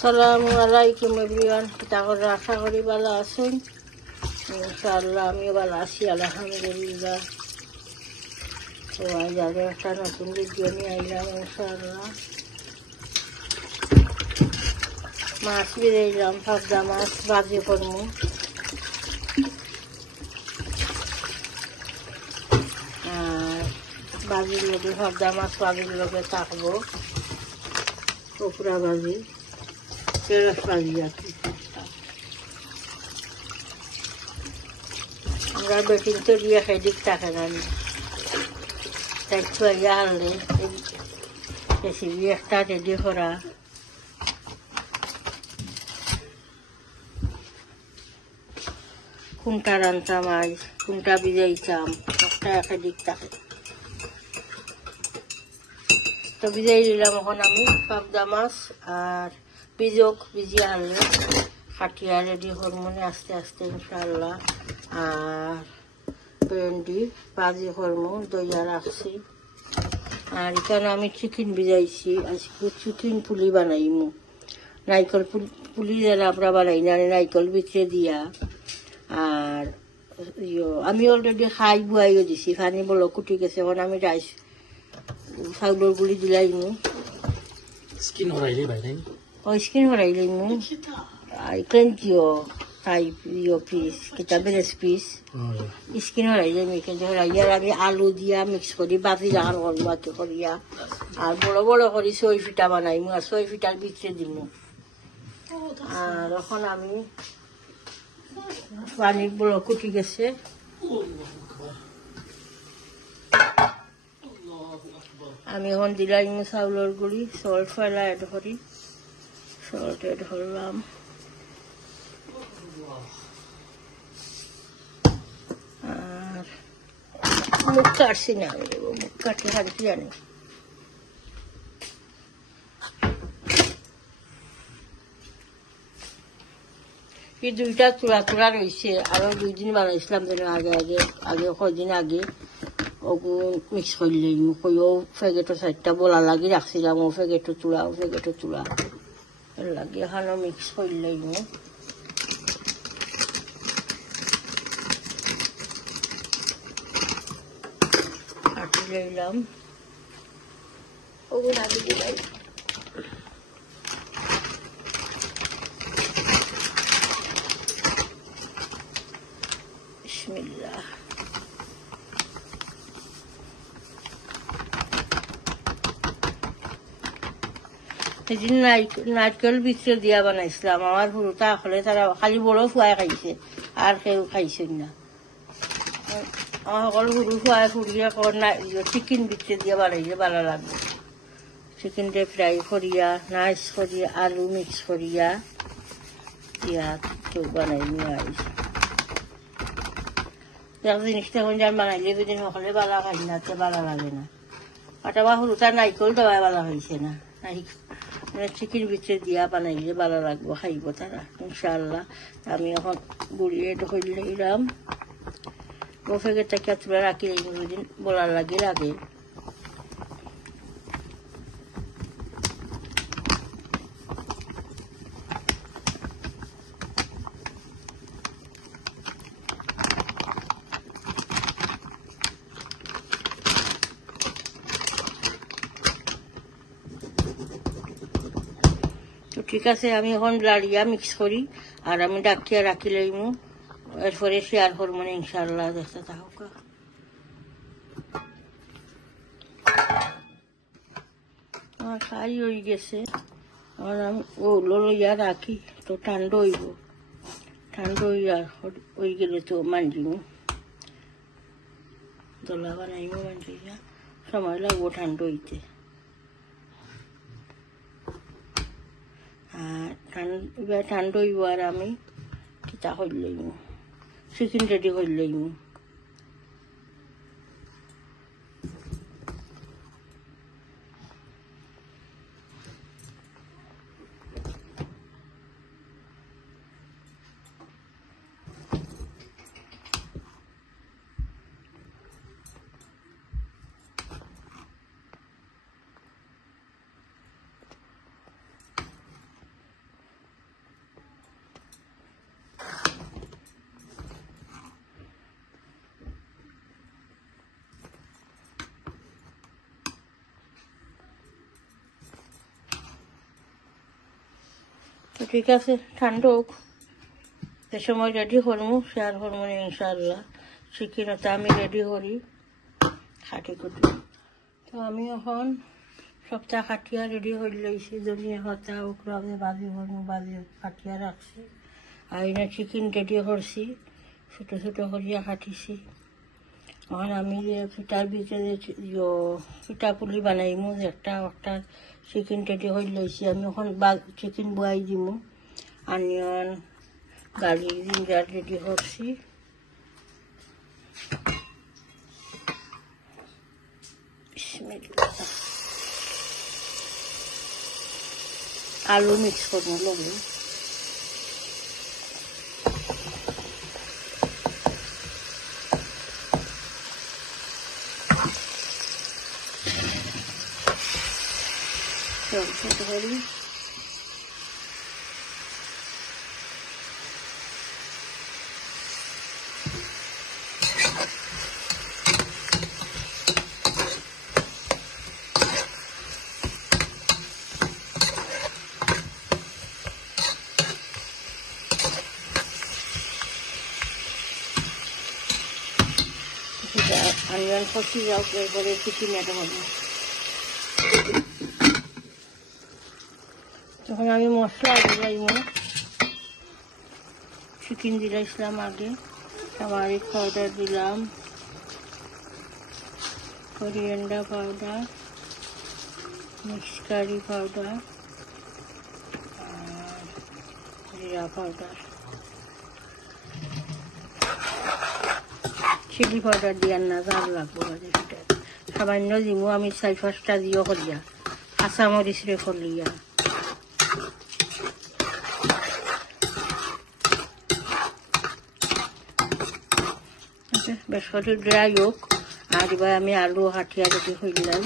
আসসালামু আলাইকুম এভরিওয়ান, তারপরে আশা করি ভালো আছেন। ইনশাআল্লাহ আমিও ভালো আছি, আলহামদুলিল্লাহ। তো আজ আরও একটা নতুন ভিডিও নিয়ে আইলাম। ইনশাআল্লাহ মাছ বেড়াইলাম, পাবদা মাছ ভাজি করবো। আর ভাজির লগে পাবদা মাছ ভাজির লগে থাকবো টুকরা ভাজি, পেঁয়াজ ভাজি আর কি। আমরা বেটিং তো দিয়ে সেদিক থাকে না, তাই ছুয়াইয়া আনলে রেসিপি একটা রেডি করা। কোনটা রান্তাম আজ, কোনটা ভিজাইতাম, একটা একাধিক থাকে। তো ভিজাই দিলাম এখন আমি পাবদা মাছ, আর ভিজিয়ে আনলে কাটিয়া রেডি হরমোনে আস্তে আস্তে ইনশাআল্লাহ। আর ভেন্ডি ভাজি হরমো, দইয়া রাখছি। আর এখানে আমি চিকেন ভিজাইছি, আজকে চিকেন পুলি বানাইমু। নাইকল পুলি যেন আমরা বানাই না, নাইকল ভিতরে দিয়া। আর আমি অলরেডি খাই বুয়াইও দিছি, পানি বলো কুটি গেছে। এখন আমি রাইস চাউলের গুলি দিলাইমু, স্কিন হরাইলাইমু। আর ক্রেঞ্চিও টাইপ পিস, কিতা বেরেস পিস স্কিন হরাইলাইমু। কিন্তু হরাইয়ার আমি আলু দিয়া মিক্স করি বাজি রাখার করবো আর কি করিয়া। আর বড় বড় করি ছয় ফিটা বানাইমু, আর ছয় ফিটার ভিতরে দিমু। আর এখন আমি পানি বড় কুটি গেছে, আমি এখন দিলাইমু চাউলের গুড়ি। সল্ট ফেলা এড করি, সল্ট এড করলাম। আর মুখ কাটছি না, আমি দেবো মুখ কাটতে হারিয়ে জানি। এই দুইটা চূড়া চূড়া রয়েছে, আরো 2 দিন বানাইছিলাম যেন আগে কদিন আগে। ওগুন মিক্স করলে কইও ফেগেটো 4টা বলা লাগি রাখছিলাম, ও ফেগেটো চূড়া লাগে এখানে মিক্স করলে কাটি লইলাম। ওগুন আগে দিলাম। বিসমিল্লাহ। সেদিন নারকেল ভিতরে দিয়া বানাইছিলাম। আমার পুরোটা আসলে তারা খালি বড় ফুয়াই খাইছে, আর কেউ খাইছে না। আমার সকল পুরো ফুয়াই ফুরিয়ে চিকেন ভিতরে দিয়া বানাইলে ভালো লাগবে। চিকেনটা ফ্রাই করিয়া নাইস করিয়া আলু মিক্স করিয়া দিয়া কেউ বানাই নিয়ে আইস। এক জিনিসটা এখন যার বানাইলে দুদিন সকলে ভালো খাই না, ভালো লাগে না। অথবা সৰুটা নাৰিকল দেওয়াই ভালো হয়েছে না, চিকেন ভিতরে দিয়া বানাইলে ভালো লাগবো, খাইব তারা ইনশাআল্লাহ। আমি এখন গুড়িয়ে ধরলাম, ফেকে টাকা তুলে রাখি দুদিন বলার লাগে। ঠিক আছে, আমি এখন লাড়িয়া মিক্স করি, আর আমি ডাকিয়া রাখি লইমু। এরপরে শেয়ার করবো ইনশাআল্লাহ, দেখতে থাকুক। আমার খাই হয়ে গেছে, আর আমি লইয়া রাখি। তো ঠান্ডা হইব, ঠান্ডা হয়ে গেলে তো মাঞ্জিমু, দোলা বানাইমু। মাঞ্জিয়া সময় লাগবো ঠান্ডা হইতে। আর ঠান্ডা হইব, আর আমি কিতা করলাম চিকেন রেডি করলাম। তো ঠিক আছে, ঠান্ডা হোক, সে সময় রেডি করবো, শেয়ার করবো ইনশাল্লাহ। চিকেনটা আমি রেডি করি খাটি কুটি। তো আমি এখন সপ্তাহ কাটিয়া রেডি হয়ে লইছি, ধনিয়া পাতা ওগুলো বাজি করবো, বাজি কাটিয়া রাখছি। আর এনে চিকেন রেডি করছি, ছোটো ছোটো করিয়া কাটিছি। এখন আমি পিঠার ভিতরে পিঠা পুলি বানাইমু, একটা একটা চিকেন রেডি হয়ে লইছি। আমি এখন চিকেন বয়াই দিমু, অনিয়ন গার্লিক জিঞ্জার রেডি করছি। আলু মিক্স করবো লবণ। ছোট করি অনিয়ন কষি যাও, এরপরে চিকেন এটা হবে। তখন আমি মশলা দিলাইমু, চিকেন দিলাইছিলাম আগে, টারমারিক পাউডার দিলাম, coriander powder, mix curry powder, আর জিরা পাউডার, চিলি পাউডার দিয়ার না, জাল লাগবো। সামান্য দিমু আমি 4-5টা দিও করিয়া, কাঁচামরিচ রে ফলিয়া। বেশ করে ড্রাই হোক। আর এবার আমি আলু হাটিয়া রেডি হইলাম,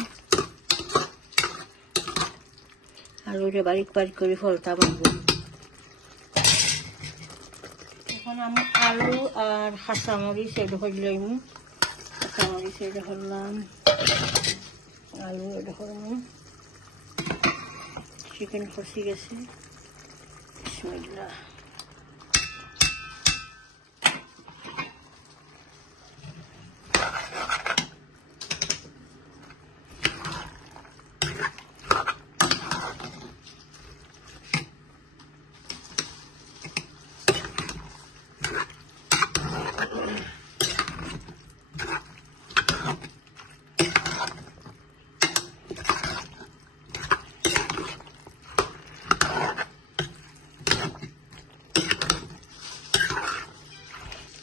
আলুরে বারিক বারিক করে ফলতা বানবো। এখন আমি আলু আর কাঁচামরিচ এটা হইলাম, কাঁচামরিচ এটা হলাম, আলু এটা হলাম, চিকেন কষি গেছে। বিসমিল্লাহ।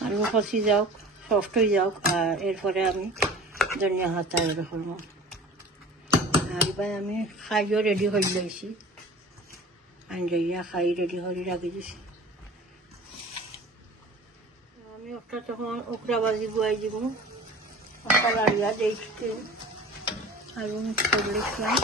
আলু কষি যাওক, সফট হয়ে যাওক, আর এরপরে আমি ধনিয়া পাতা এর করবো। আর এবার আমি খাইও রেডি হয়ে লইছি, আঞ্জাইয়া খাই রেডি করে রাখি দিছি। আমি একটা তখন ওকরা বাজি বুয়াই দিব, একটা লাড়িয়া দেখতে আলু মিক্স করে লিখলাম।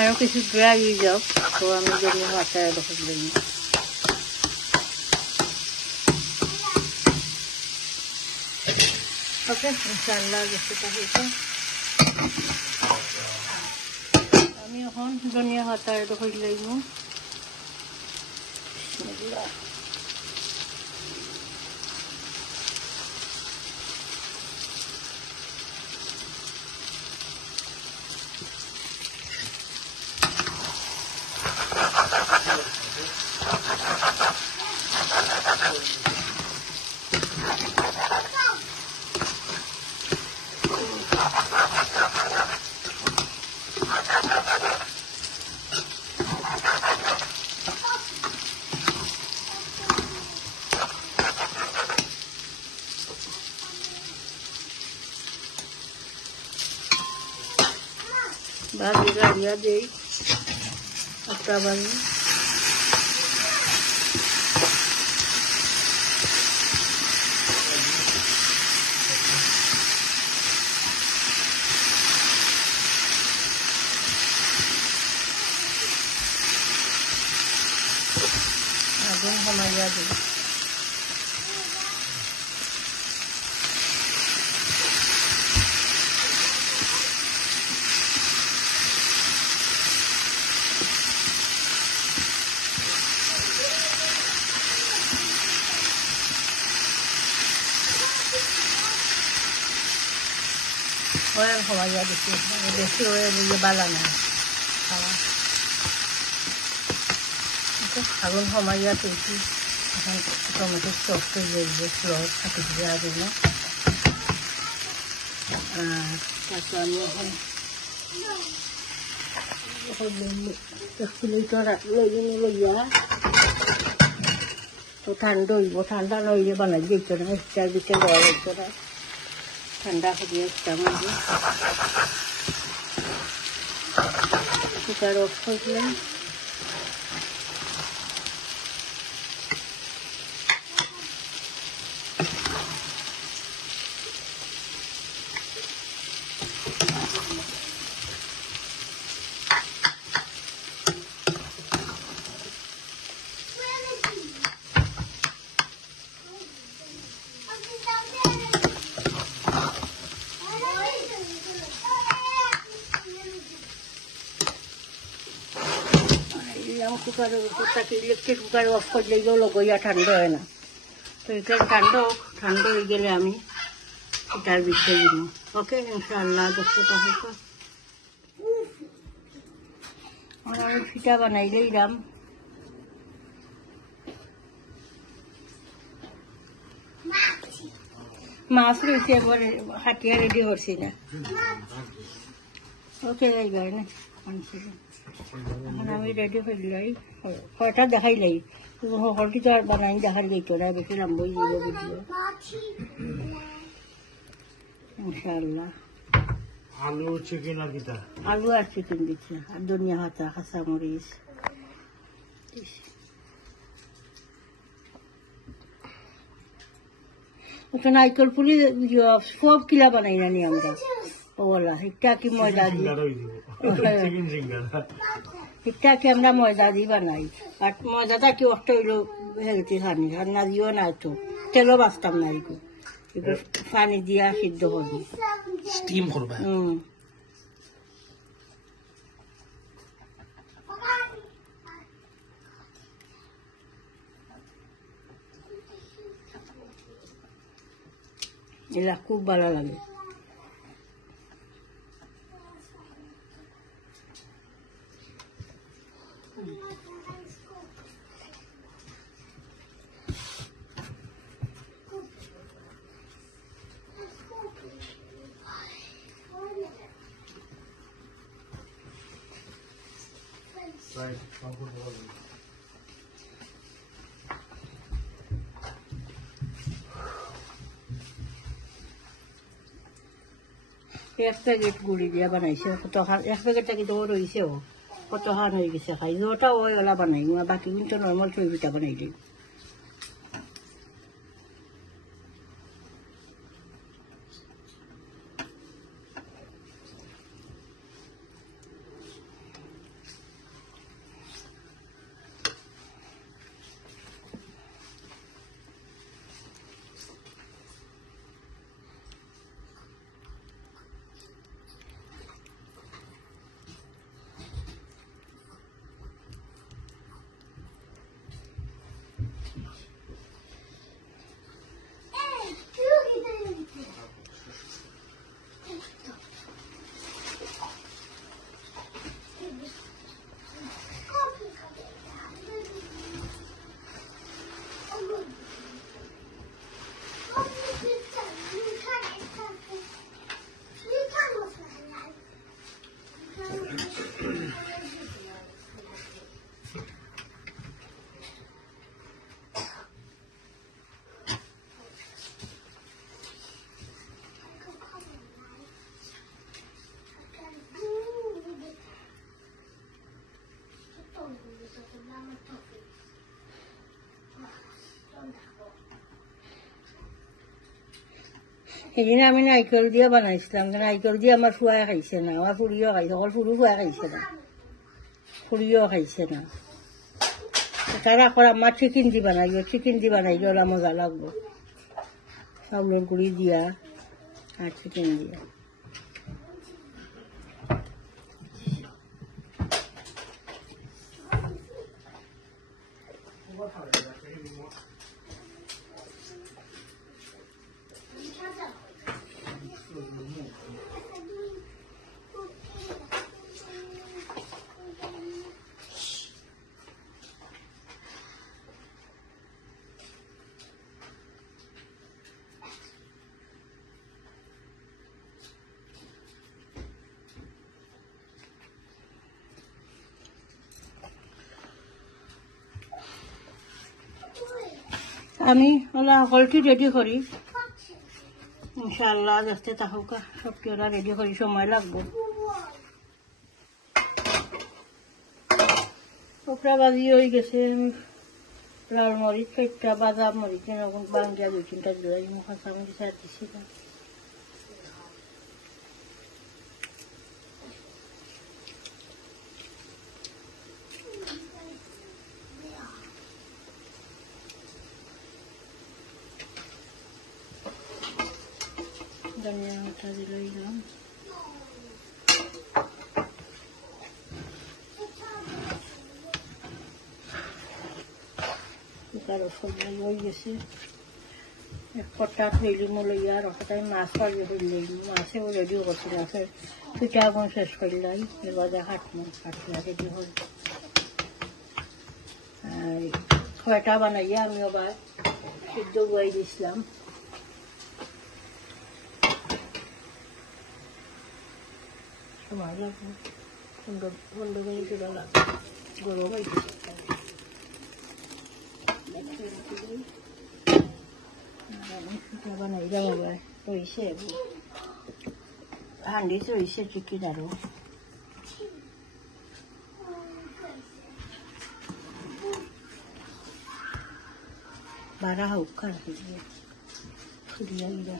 আরও কিছু ড্রাই হয়ে যাও, তো আমি যদি মাথায় দখল দিই। ওকে, ইনশাআল্লাহ রেসিপিটা হয়েছে। আমি এখন ধনিয়া পাতা দখল লইব। ইনশাআল্লাহ। ভাজি লাগিয়ে দিই একটা ভাজি। আগুন কমাইয়া দিই। Orang kawaya desi, desi orang ni balana. Kawa. Itu agun kawaya desi, akan tomato sauce tu je slow, aku dia ada no. Kasarnya kan. Oh ni, terkulai torat lagi ni lagi ya. Tu thanda lagi je balai je tu na, jadi tu balai tu na. ठंडा हो गया इसका मुझे cooker of कर दिया। Cooker electric cooker of कर दिए लोग या ठंडा है ना तो इतना ठंडा हो गए हमें इटार बिछे दिन ओके इंशाल्लाह दोस्तों का और फिटा बनाई गई राम मास रही हाटिया रेडी हो ना ओके गई गए ना আমি রেডি হইলাই কয়টা দেখাইলাই সকলটি তো আর বানাই দেখার গেইতো না বেশি লম্বই দিব ভিডিও ইনশাআল্লাহ। আলু চিকেন আর কিটা আলু আর চিকেন দিচ্ছে আর ধনিয়া পাতা কাঁচা মরিচ ওটা নাইকল পুলি সব কিলা বানাই নানি আমরা ওলা এটা কি ময়দা দিয়ে এটা কি আমরা ময়দা দিয়ে বানাই আর ময়দাটা কি অষ্ট হইলো হেলতে খানি আর না দিও না তো তেলও বাঁচতাম না এগুলো পানি দিয়া সিদ্ধ করবি স্টিম করবা এলা খুব ভালো লাগে। এক প্যাকেট গুড়ি দিয়া বানাইছে কতখান এক প্যাকেটটা কিন্তু রয়েছে কতখান হয়ে গেছে খাই যটা ওই ওলা বানাই বাকি কিন্তু নর্মাল চই পিঠা বানাই দিই। সেদিন আমি নাইকেল দিয়ে বানাইছিলাম, নাইকেল দিয়ে আমার ফুয়াই খাইছে না, আমার ফুড়িও খাইছে, অকল ফুড়ি ফুয়াই খাইছে না, ফুড়িও খাইছে না। তারা এখন আমার চিকেন দি বানাইও, চিকেন দি বানাইলে ওরা মজা লাগবো, চাউলের গুঁড়ি দিয়া আর চিকেন দিয়া। আমি ওলা সকলটি রেডি করি, ইনশাআল্লাহ দেখতে থাকুক, সবটি ওরা রেডি করি, সময় লাগবে। ওপরা বাজি হয়ে গেছে, লাল মরিচ 4টা, বাদাম মরিচ এরকম বাঙ্গিয়া 2-3টা দিলাই, কাঁচা মরিচ আর দিছি না। ধনিয়া পাতা দিলাম, রসগোল্লা হয়ে গেছে। এক কটা থইলিমো লইয়া রকটাই মাছ পালিয়ে ফেললাম, মাছেও রেডিও করছি, মাছের পিঠা এখন শেষ করলাই, এবার কাটমো, কাটলা রেডি হল। আর খয়টা বানাইয়া আমি আবার সিদ্ধ বই দিছিলাম। সময় লাগবে 15 মিনিট লাগবে, গরম হয়ে গেছে। বানাই যাবো রইছে, হান্ডিস রইছে চিকেন আরো। বারা হোক খান ফুরিয়া গিয়া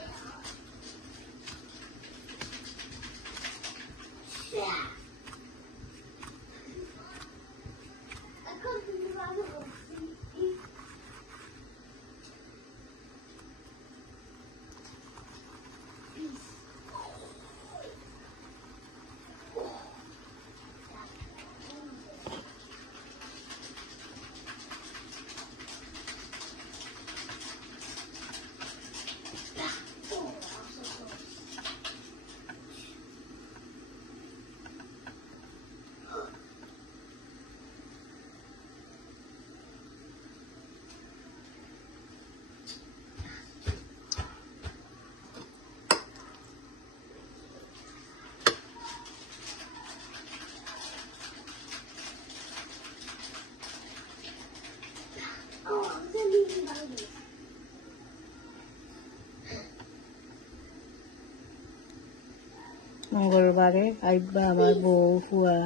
মঙ্গলবারে আইবা আমার বউ, ফুয়া,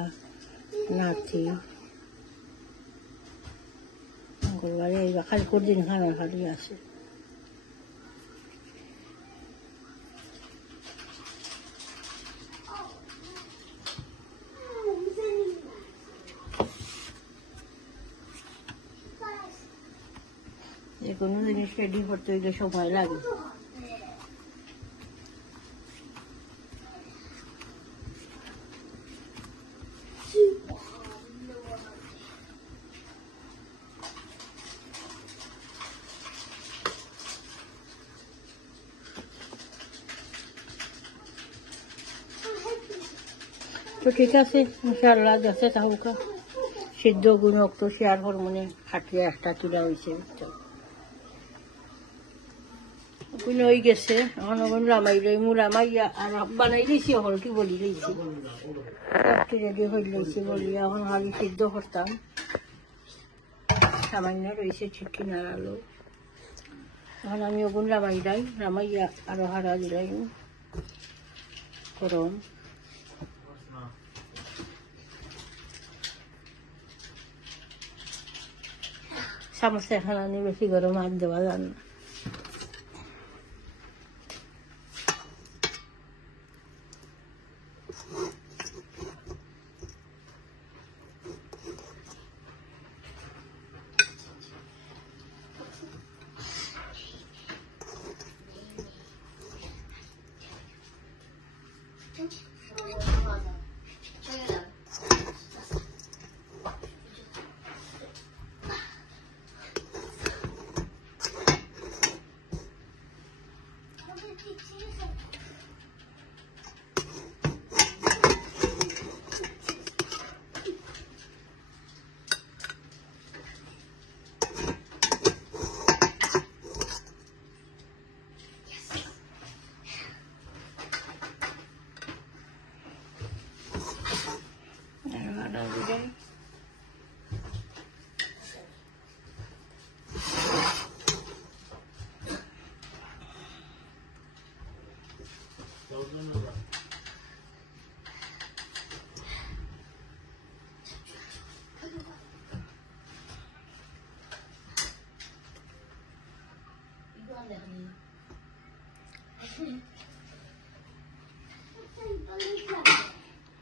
নাতি। মঙ্গলবারে আইবা, কালকের দিন খানা খালি আছে। যে কোনো জিনিস রেডি করতে হইলে সময় লাগে। তো ঠিক আছে, ইনশাআল্লাহ দেখতে থাকুক, সিদ্ধ গুণক তো শেয়ার হরমোনে খাটিয়ে একটা তুলা হয়েছে, ওগুলো হয়ে গেছে। এখন ওগুলো রামাই লইমু, রামাইয়া আর বানাই লইছি, হল কি বলি লইছি, সবটি রেডি হয়ে লইছি বলি। এখন হালি সিদ্ধ করতাম, সামান্য রয়েছে চিকেন আর আলু। এখন আমি ওগুলো রামাই যাই, রামাইয়া আরো হারা দিলাই গরম। চামচে এখানে বেশি গরম হাত দেওয়া যান না।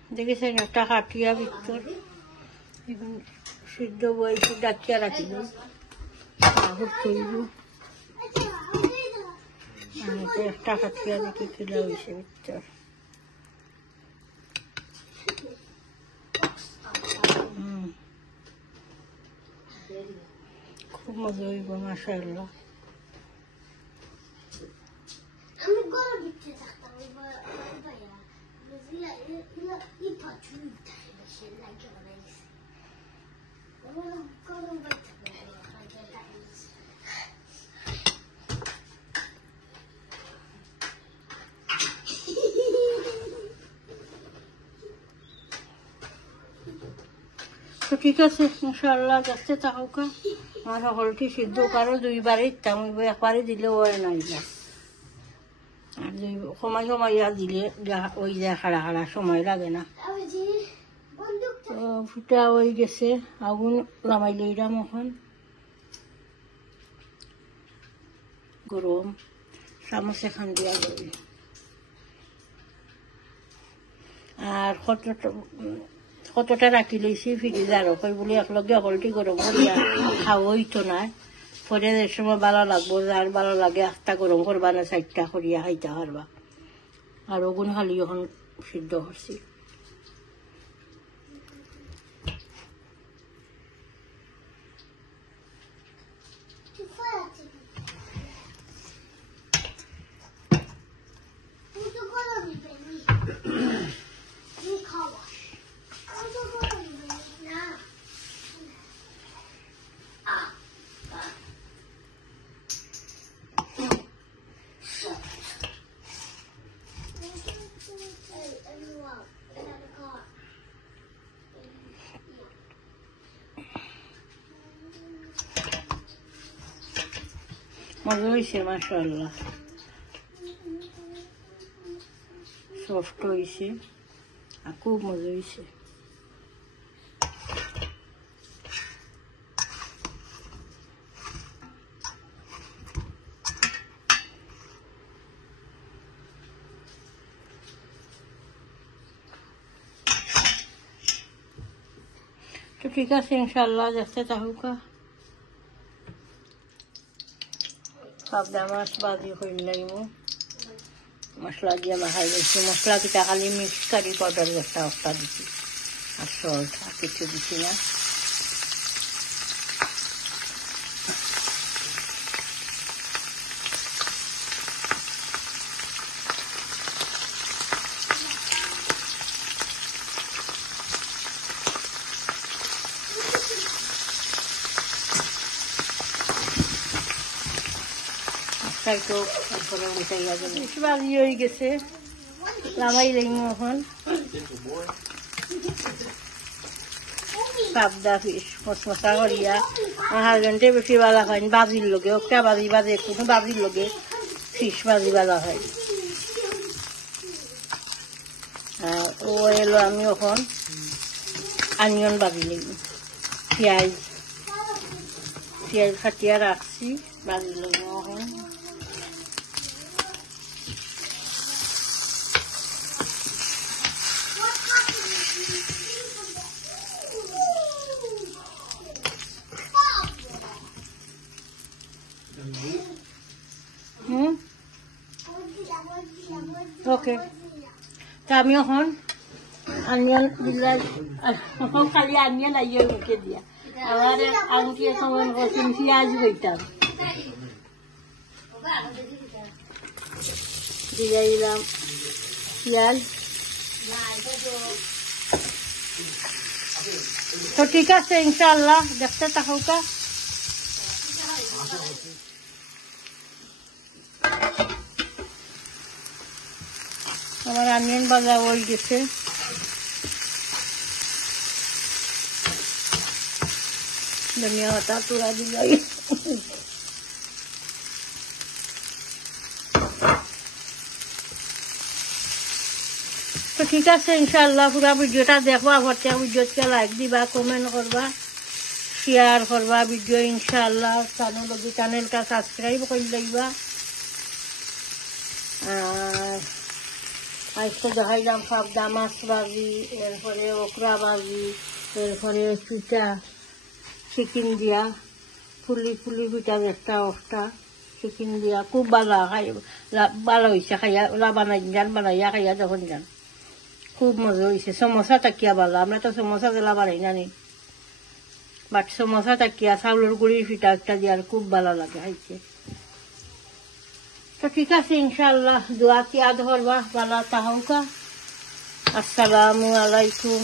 দেখেছেন একটা কাঠিয়া ভিতর এখন সিদ্ধ বয়সে ডাকিয়া রাখিব একটা কাঠিয়া দেখে খিলা হয়েছে ভিতর খুব মজা হইব মাশাআল্লাহ আমি গরম দিতে থাকতাম ভাইয়া বুঝলা এই পাচুন তাই বেশি লাগে বানাইছে গরম বাইতে তো ঠিক আছে ইনশাআল্লাহ দেখতে থাকুকা আমার সকলটি সিদ্ধ কারো দুইবারে ইত্যাম একবারে দিলে ওর নাই না আর সময় সময় দিলে ওই যে হারা হারা সময় লাগে না তো ফুটা হয়ে গেছে আগুন লামাই লইলাম এখন গরম চামচ এখান দিয়া গেল আর কতটা রাখি লইছি ফ্রিজ আরো কই বলি একলগে হলটি গরম করিয়া খাওয়া হইতো না পরে সময় ভালো লাগবো যার ভালো লাগে একটা গরম করবা না 4টা করিয়া খাইতে পারবা আর ওগুন খালি এখন সিদ্ধ করছি মজা হয়েছে মাশাআল্লাহ সফট হয়েছে আর খুব মজা হয়েছে তো ঠিক আছে ইনশাআল্লাহ দেখতে থাকুকা পাবদা মাছ বাজি করলাম মশলা দিয়ে মাখাই দিচ্ছি মশলা কিটা খালি মিক্স কারি পাউডার একটা দিচ্ছি আর সল্ট আর কিছু দিচ্ছি না তো তারপরে উল্টাইয়া গেল বাজি হয়ে গেছে লামাই লাগবো এখন পাবদা ফিস মশমশা করিয়া আমার হাজবেন্ডে বেশি ভালো হয় বাজির লগে একটা বাজি বাজে কোনো বাজির লগে ফিস বাজি ভালো হয় ও এলো আমি এখন আনিয়ন বাজি লাগবো পেঁয়াজ কাটিয়া রাখছি বাজি লাগবো এখন ওকে তা আমি এখন আনিয়ন দিলা খালি আনিয়ন আইয়ে রেখে দিয়া আবার আনকি সময় করছেন পেঁয়াজ দিতাম দিয়ে দিলাম পেঁয়াজ তো ঠিক আছে ইনশাআল্লাহ দেখতে থাকুকা আমার অনিয়ন ভাজা হয়ে গেছে ধনিয়া পাতা তুলা দিলাই তো ঠিক আছে ইনশাআল্লাহ পুরা ভিডিওটা দেখবা ভর্তিয়া ভিডিওকে লাইক দিবা কমেন্ট করবা শেয়ার করবা ভিডিও ইনশাআল্লাহ চ্যানেলটা সাবস্ক্রাইব করে লইবা আর আজকে দেখাইলাম পাবদা মাছ ভাজি, এরপরে ওকরা ভাজি, এরপরে পিঠা চিকেন দিয়া ফুলি ফুলি পিঠা একটা ওটা চিকেন দিয়া খুব ভালো খাই, ভালো হয়েছে খাইয়া, জান বানাইয়া খাইয়া যখন যান খুব মজা হয়েছে। সমোসা তাকিয়া ভালো, আমরা তো সমোসা জেলা বানাই জানি, বাট সমোসা তাকিয়া চাউলের গুড়ির পিঠা একটা দিয়ে আর খুব ভালো লাগে খাইছে। তো ঠিক আছে, ইনশাআল্লাহ দোয়া তিয়াদ করবা, ভালো তাহকা। আসসালামু আলাইকুম।